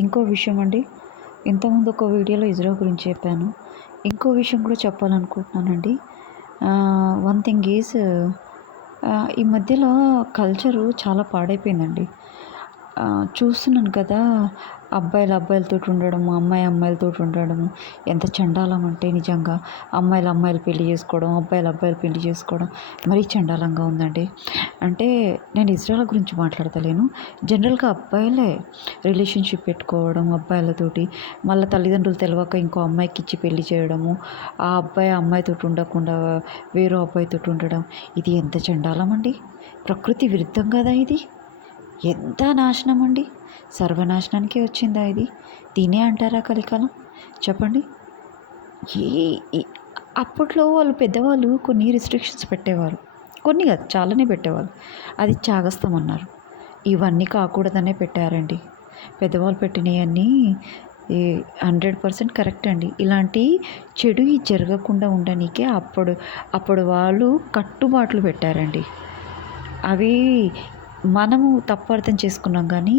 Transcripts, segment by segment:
ఇంకో విషయం అండి. ఇంతకుముందు ఒక వీడియోలో ఇజ్రాయెల్ గురించి చెప్పాను. ఇంకో విషయం కూడా చెప్పాలనుకుంటున్నానండి. వన్ థింగ్ ఈజ్ ఈ మధ్యలో కల్చరు చాలా పాడైపోయిందండి. చూస్తున్నాను కదా! అబ్బాయిలతోటి ఉండడము, అమ్మాయిలతోటి ఉండడము. ఎంత చండాలం అంటే నిజంగా అమ్మాయిలు పెళ్లి చేసుకోవడం, అబ్బాయిలు పెళ్లి చేసుకోవడం మరీ చండాలంగా ఉందండి. అంటే నేను ఇజ్రాయెల్ గురించి మాట్లాడతలేను. జనరల్‌గా అబ్బాయిలే రిలేషన్‌షిప్ పెట్టుకోవడం అబ్బాయిలతోటి. మళ్ళా తల్లిదండ్రులు తెలవక ఇంకో అమ్మాయికిచ్చి పెళ్లి చేయడము. ఆ అబ్బాయి అమ్మాయితోటి ఉండకుండా వేరే అబ్బాయితోటి ఉండడం. ఇది ఎంత చండాలం అండి. ప్రకృతి విరుద్ధం కదా ఇది. ఎంత నాశనం అండి. సర్వనాశనానికే వచ్చిందా ఇది. దీన్నే అంటారా కలికాలం చెప్పండి. ఈ ఈ అప్పట్లో వాళ్ళు పెద్దవాళ్ళు కొన్ని రిస్ట్రిక్షన్స్ పెట్టేవారు. కొన్ని కాదు చాలానే పెట్టేవాళ్ళు. అది చాగస్తామన్నారు. ఇవన్నీ కాకూడదనే పెట్టారండి. పెద్దవాళ్ళు పెట్టినవన్నీ 100% కరెక్ట్ అండి. ఇలాంటి చెడు జరగకుండా ఉండనీకే అప్పుడు వాళ్ళు కట్టుబాట్లు పెట్టారండి. అవి మనము తప్పు అర్థం చేసుకున్నాం కానీ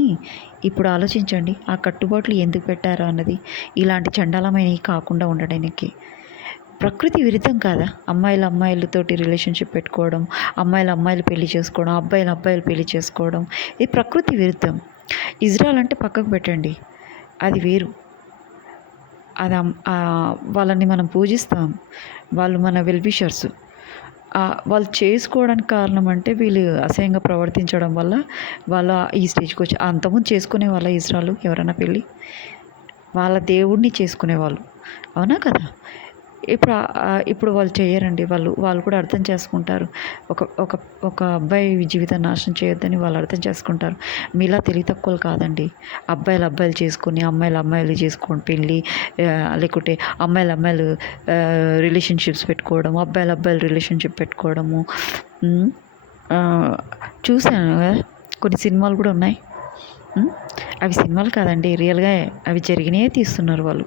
ఇప్పుడు ఆలోచించండి ఆ కట్టుబాట్లు ఎందుకు పెట్టారో అన్నది. ఇలాంటి చండాలమైనవి కాకుండా ఉండడానికి. ప్రకృతి విరుద్ధం కాదా? అమ్మాయిలతోటి రిలేషన్షిప్ పెట్టుకోవడం, అమ్మాయిలు పెళ్లి చేసుకోవడం, అబ్బాయిలు పెళ్లి చేసుకోవడం ఇది ప్రకృతి విరుద్ధం. ఇజ్రాయెల్ అంటే పక్కకు పెట్టండి, అది వేరు. అది వాళ్ళని మనం పూజిస్తాం. వాళ్ళు మన వెల్విషర్స్. వాళ్ళు చేసుకోవడానికి కారణం అంటే వీళ్ళు అసహ్యంగా ప్రవర్తించడం వల్ల వాళ్ళ ఈ స్టేజ్కి వచ్చి. అంతకుముందు చేసుకునే వాళ్ళ ఇజ్రాయెల్ ఎవరైనా పెళ్ళి వాళ్ళ దేవుడిని చేసుకునేవాళ్ళు, అవునా కదా? ఇప్పుడు వాళ్ళు చేయరండి. వాళ్ళు కూడా అర్థం చేసుకుంటారు. ఒక ఒక ఒక అబ్బాయి జీవితాన్ని నాశనం చేయొద్దని వాళ్ళు అర్థం చేసుకుంటారు. మీలా తెలివి తక్కువలు కాదండి. అబ్బాయిలు చేసుకొని అమ్మాయిలు చేసుకొని పెళ్ళి, లేకుంటే అమ్మాయిలు రిలేషన్షిప్స్ పెట్టుకోవడం, అబ్బాయిలు రిలేషన్షిప్ పెట్టుకోవడము. చూశాను కదా, కొన్ని సినిమాలు కూడా ఉన్నాయి. అవి సినిమాలు కాదండి, రియల్గా అవి జరిగినాయే తీస్తున్నారు వాళ్ళు.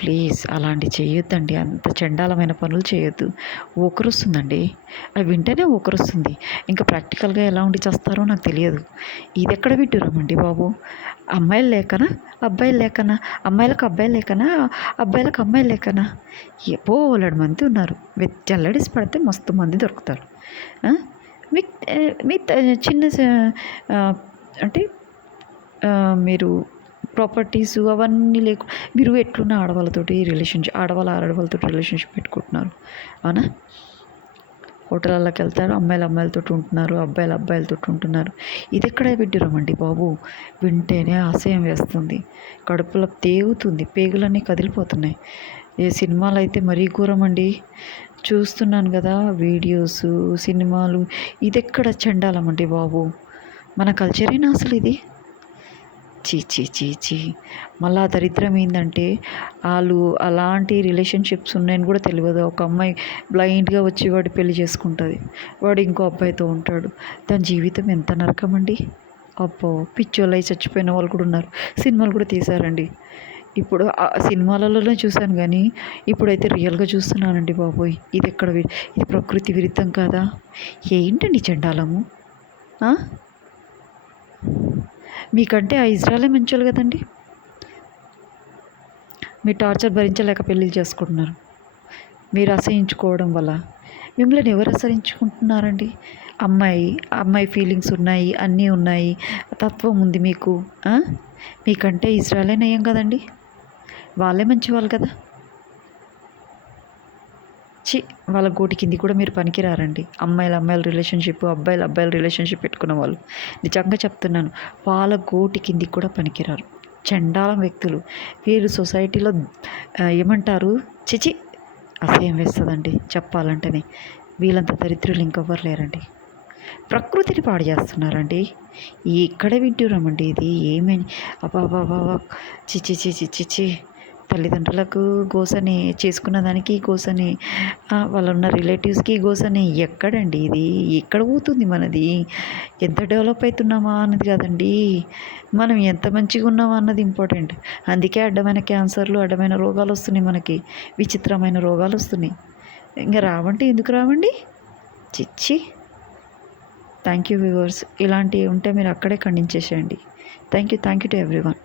ప్లీజ్ అలాంటి చేయొద్దండి. అంత చండాలమైన పనులు చేయొద్దు. వస్తుందండి. అవి వింటేనే వస్తుంది. ఇంకా ప్రాక్టికల్గా ఎలా ఉండి చేస్తారో నాకు తెలియదు. ఇది ఎక్కడ విడ్డూరమండి బాబు. అమ్మాయిలు లేకనా, అబ్బాయిలు లేకనా, అమ్మాయిలకు అబ్బాయిలు లేకనా, అబ్బాయిలకు అమ్మాయిలు లేకనా? బోలెడు మంది ఉన్నారు. జల్లడిసి పడితే మస్తు మంది దొరుకుతారు. మీ చిన్న అంటే మీరు ప్రాపర్టీసు అవన్నీ మీరు ఎట్లున్న ఆడవాళ్ళతోటి రిలేషన్షిప్ పెట్టుకుంటున్నారు, అవునా? హోటళ్ళకి వెళ్తారు, అమ్మాయిలతో ఉంటున్నారు, అబ్బాయిలతో ఉంటున్నారు. ఇది ఎక్కడ విడ్డూరమండి బాబు. వింటేనే అసహ్యం వేస్తుంది, కడుపులో తేగుతుంది, పేగులన్నీ కదిలిపోతున్నాయి. ఏ సినిమాలు అయితే మరీ ఘోరమండి. చూస్తున్నాను కదా వీడియోసు, సినిమాలు. ఇది ఎక్కడ చండాలమండి బాబు. మన కల్చరేనా అసలు ఇది? చీ. మళ్ళా దరిద్రం ఏంటంటే వాళ్ళు అలాంటి రిలేషన్షిప్స్ ఉన్నాయని కూడా తెలియదు. ఒక అమ్మాయి బ్లైండ్గా వచ్చి వాడు పెళ్లి చేసుకుంటుంది, వాడు ఇంకో అబ్బాయితో ఉంటాడు. దాని జీవితం ఎంత నరకమండి. అబ్బో, పిచ్చోళ్ళు అయి చచ్చిపోయిన వాళ్ళు కూడా ఉన్నారు. సినిమాలు కూడా తీశారండి. ఇప్పుడు ఆ సినిమాలలోనే చూశాను కానీ ఇప్పుడైతే రియల్గా చూస్తున్నానండి బాబోయ్. ఇది ఇది ప్రకృతి విరుద్ధం కాదా? ఏంటండి చండాలము. మీకంటే ఆ ఇజ్రాయలే మంచోళ్ళు కదండి. మీ టార్చర్ భరించలేక పెళ్ళిళ్ళు చేసుకుంటున్నారు. మీరు అసహించుకోవడం వల్ల మిమ్మల్ని ఎవరు అసహించుకుంటున్నారండి? అమ్మాయి ఫీలింగ్స్ ఉన్నాయి, అన్నీ ఉన్నాయి, తత్వం ఉంది మీకు. మీకంటే ఇజ్రాయలే నయం కదండి. వాళ్ళే మంచివాళ్ళు కదా. వాళ్ళ గోటి కింది కూడా మీరు పనికిరారండి. అమ్మాయిలు రిలేషన్షిప్, అబ్బాయిలు రిలేషన్షిప్ పెట్టుకున్న వాళ్ళు నిజంగా చెప్తున్నాను, వాళ్ళ గోటి కిందికి కూడా పనికిరారు. చండాలం వ్యక్తులు వీరు. సొసైటీలో ఏమంటారు, చిచి అసహ్యం వేస్తుందండి చెప్పాలంటేనే. వీళ్ళంత దరిద్రులు ఇంకెవ్వరు లేరండి. ప్రకృతిని పాడు చేస్తున్నారండి. ఎక్కడ విడ్డూరమండి ఇది. ఏమని అబాబాబా. చిచి. తల్లిదండ్రులకు గోసని, చేసుకున్న దానికి గోసని, వాళ్ళ ఉన్న రిలేటివ్స్కి గోసని. ఎక్కడండి ఇది? ఎక్కడ పోతుంది మనది? ఎంత డెవలప్ అవుతున్నామా అన్నది కాదండి, మనం ఎంత మంచిగా ఉన్నామా అన్నది ఇంపార్టెంట్. అందుకే అడ్డమైన క్యాన్సర్లు, అడ్డమైన రోగాలు వస్తున్నాయి మనకి. విచిత్రమైన రోగాలు వస్తున్నాయి. ఇంకా రావంటే ఎందుకు రావండి? చిచ్చి. Thank you viewers. ఇలాంటివి ఉంటే మీరు అక్కడే ఖండించేసేయండి. Thank you to everyone.